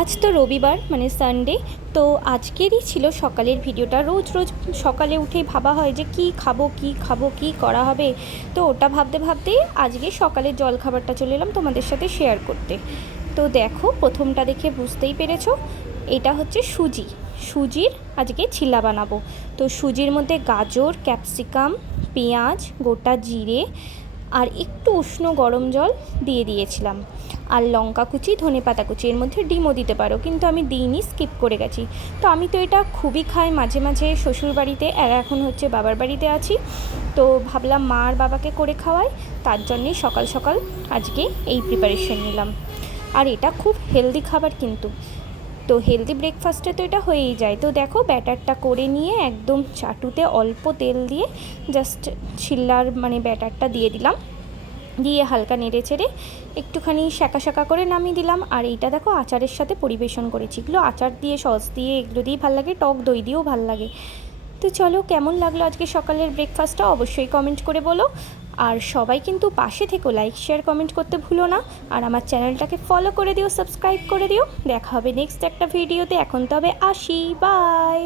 আজ তো রবিবার মানে সানডে। তো আজকেরই ছিল সকালের ভিডিওটা। রোজ রোজ সকালে উঠেই ভাবা হয় যে কি খাবো কি করা হবে। তো ওটা ভাবতে ভাবতেই আজকে সকালের জলখাবারটা চলে এলাম তোমাদের সাথে শেয়ার করতে। তো দেখো, প্রথমটা দেখে বুঝতেই পেরেছো, এটা হচ্ছে সুজির আজকে চিল্লা বানাবো। তো সুজির মধ্যে গাজর, ক্যাপসিকাম, পেঁয়াজ, গোটা জিরে আর একটু উষ্ণ গরম জল দিয়ে দিয়েছিলাম, আর লঙ্কা কুচি, ধনেপাতা কুচি, এর মধ্যে ডিমও দিতে পারো, কিন্তু আমি দিইনি, স্কিপ করে গেছি। তো আমি তো এটা খুবই খাই মাঝে মাঝে শ্বশুর বাড়িতে, আর এখন হচ্ছে বাবার বাড়িতে আছি। তো ভাবলাম মা আর বাবাকে করে খাওয়াই, তার জন্যেই সকাল সকাল আজকে এই প্রিপারেশন নিলাম। আর এটা খুব হেলদি খাবার কিন্তু। তো হেলদি ব্রেকফাস্টে তো এটা হয়েই যায়। তো দেখো, ব্যাটারটা করে নিয়ে একদম চাটুতে অল্প তেল দিয়ে জাস্ট চিল্লার মানে ব্যাটারটা দিয়ে দিলাম, দিয়ে হালকা নেড়ে চেড়ে একটুখানি শাঁকা করে নামিয়ে দিলাম। আর এইটা দেখো আচারের সাথে পরিবেশন করেছি। এগুলো আচার দিয়ে, সস দিয়ে, এগুলো দিয়েই ভালো লাগে, টক দই দিয়েও ভালো লাগে। তো চলো, কেমন লাগলো আজকে সকালের ব্রেকফাস্টটা অবশ্যই কমেন্ট করে বলো। আর সবাই কিন্তু পাশে থেকো, লাইক শেয়ার কমেন্ট করতে ভুলো না। আর আমার চ্যানেলটাকে ফলো করে দিও, সাবস্ক্রাইব করে দিও। দেখা হবে নেক্সট একটা ভিডিওতে। এখন তবে আসি, বাই।